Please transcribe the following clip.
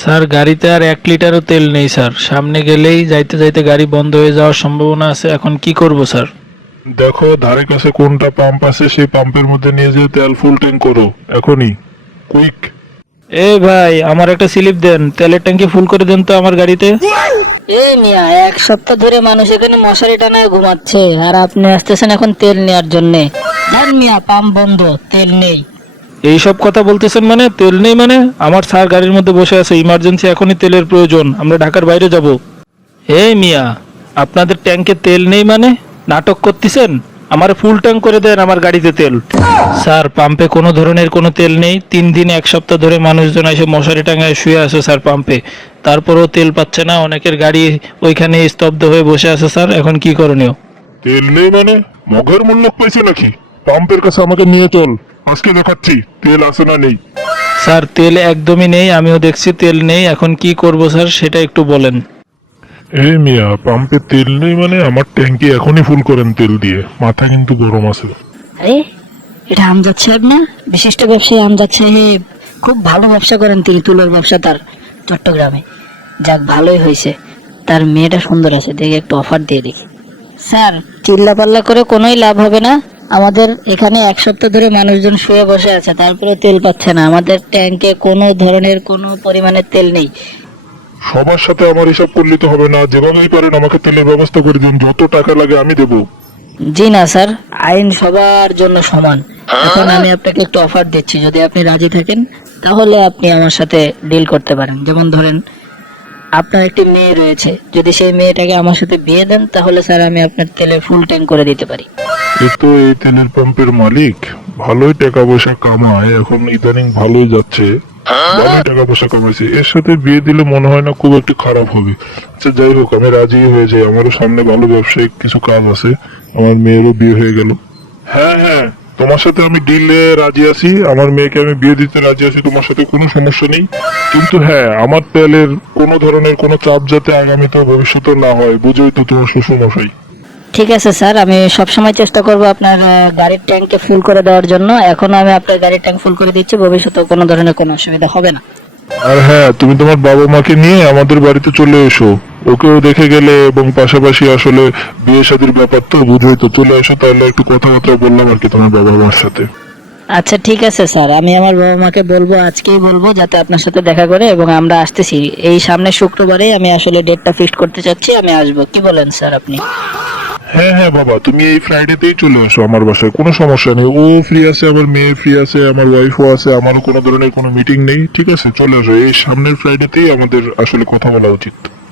Sir গাড়িতে আর 1 লিটারও তেল নেই স্যার। সামনে গেলেই যাইতে যাইতে গাড়ি বন্ধ হয়ে যাওয়ার সম্ভাবনা আছে। এখন কি করব স্যার? দেখো ধারে কাছে কোনটা পাম্প আছে, সেই পাম্পের মধ্যে নিয়ে যেয়ে তেল ফুল ট্যাঙ্ক করো এখনই, কুইক। এ ভাই, আমার একটা স্লিপ দেন, তেলের ট্যাঙ্কি ফুল করে দেন তো আমার গাড়িতে। এ মিয়া, 1 সপ্তাহ ধরে মানুষ এখানে মশারি টানায় ঘুমাচ্ছে আর আপনি আসতেছেন এখন তেল নেওয়ার জন্যে। জান মিয়া, পাম্প বন্ধ, তেল নেই। এইসব কথা বলতেছেন মানে? তেল নেই মানে? আমার স্যার গাড়ির মধ্যে বসে আছে, ইমার্জেন্সি এখনই তেলের প্রয়োজন, আমরা ঢাকার বাইরে যাব। এই মিয়া, আপনাদের ট্যাঙ্কে তেল নেই মানে? নাটক করতেছেন? আমার ফুল ট্যাঙ্ক করে দেন আমার গাড়িতে তেল। স্যার পাম্পে কোনো ধরনের কোনো তেল নেই। 3 দিন 1 সপ্তাহ ধরে মানুষজন এসে মশারি টাঙায় শুয়ে আছে স্যার পাম্পে, তারপরেও তেল পাচ্ছে না। অনেকের গাড়ি ওইখানে স্তব্ধ হয়ে বসে আছে স্যার, এখন কি করণীয়? তেল নেই মানে মগের মূল্য পাইছে নাকি? পাম্পের কাছে আমাকে নিয়ে চল, আজকে দেখাচ্ছি তেল আছে না নেই। স্যার তেল একদমই নেই, আমিও দেখছি তেল নেই। এখন কি করব স্যার সেটা একটু বলেন। এই মিয়া, পাম্পে তেল নেই মানে আমার ট্যাঙ্কি এখনই ফুল করেন তেল দিয়ে, মাথা কিন্তু গরম আছে। আরে, এটা আমজাদ সাহেব না? বিশিষ্ট ব্যবসায়ী আমজাদ সাহেব। খুব ভালো ব্যবসা করেন তিনি, তুলোর ব্যবসা তার চট্টগ্রামে। যাক, ভালোই হয়েছে, তার মেয়েটা সুন্দর আছে, দেখে একটু অফার দিয়ে দেখি। স্যার, চিল্লাপাল্লা করে কোনোই লাভ হবে না। আমাদের এখানে 1 সপ্তাহ ধরে মানুষজন শুয়ে বসে আছে, তারপরে তেল পাচ্ছে না। আমাদের ট্যাঙ্কে কোনো ধরনের কোনো পরিমাণের তেল নেই। সবার সাথে আমার হিসাব করলে তো হবে না, যেভাবেই পারেন আমাকে তেলের ব্যবস্থা করে দিন, যত টাকা লাগে আমি দেবো। জি না স্যার, আইন সবার জন্য সমান। এখন আমি আপনাকে একটু অফার দিচ্ছি, যদি আপনি রাজি থাকেন তাহলে আপনি আমার সাথে ডিল করতে পারেন। যেমন ধরেন, আপনার একটি মেয়ে রয়েছে, যদি সেই মেয়েটাকে আমার সাথে বিয়ে দেন তাহলে স্যার আমি আপনার তেলের ফুল ট্যাঙ্ক করে দিতে পারি। এ তো এই তেলের পাম্পের মালিক, ভালোই টাকা পয়সা কামায়, এখন ইদানিং ভালোই যাচ্ছে, ভালোই টাকা পয়সা কামাইছে। এর সাথে বিয়ে দিলে মনে হয় না খুব একটু খারাপ হবে। আচ্ছা যাই হোক, আমি রাজি হয়ে যাই, আমারও সামনে ভালো ব্যবসায়িক কিছু কাজ আছে, আমার মেয়েরও বিয়ে হয়ে গেল। হ্যাঁ হ্যাঁ, তোমার সাথে আমি ডিলে রাজি আছি, আমার মেয়েকে আমি বিয়ে দিতে রাজি আছি, তোমার সাথে কোনো সমস্যা নেই। কিন্তু হ্যাঁ, আমার তেলের কোনো ধরনের কোনো চাপ যাতে আগামীতে ভবিষ্যতে না হয়, বুঝোই তো তোমার শ্বশুর মশাই। ঠিক আছে স্যার, আমি সবসময় চেষ্টা করব আপনার গাড়ির ট্যাঙ্কে ফুল করে দেওয়ার জন্য। এখন আমি আপনার গাড়ির ট্যাঙ্ক ফুল করে দিচ্ছি, ভবিষ্যতে কোনো ধরনের কোনো অসুবিধা হবে না। আর হ্যাঁ, তুমি তোমার বাবা মাকে নিয়ে আমাদের বাড়িতে চলে এসো, ওকেও দেখে গেলে, এবং পাশাপাশি আসলে বিয়ে শাদীর ব্যাপার তো বুঝোই তো, চলে এসো, তাহলে একটু কথাবার্তা বললাম আর কি তোমার বাবা মার সাথে। আচ্ছা ঠিক আছে স্যার, আমি আমার বাবা মাকে বলবো, আজকেই বলবো যাতে আপনার সাথে দেখা করে, এবং আমরা আসতেছি এই সামনের শুক্রবারেই। আমি আসলে ডেটটা ফিক্সড করতে চাচ্ছি, আমি আসবো। কি বলেন স্যার আপনি? হ্যাঁ হ্যাঁ বাবা, তুমি এই ফ্রাইডেতেই চলে এসো আমার বাসায়, কোনো সমস্যা নেই। ও ফ্রি আছে, আমার মেয়ে ফ্রি আছে, আমার ওয়াইফও আছে, আমারও কোনো ধরনের কোনো মিটিং নেই। ঠিক আছে, চলে এসো, এই সামনের ফ্রাইডেতেই আমাদের আসলে কথা বলা উচিত।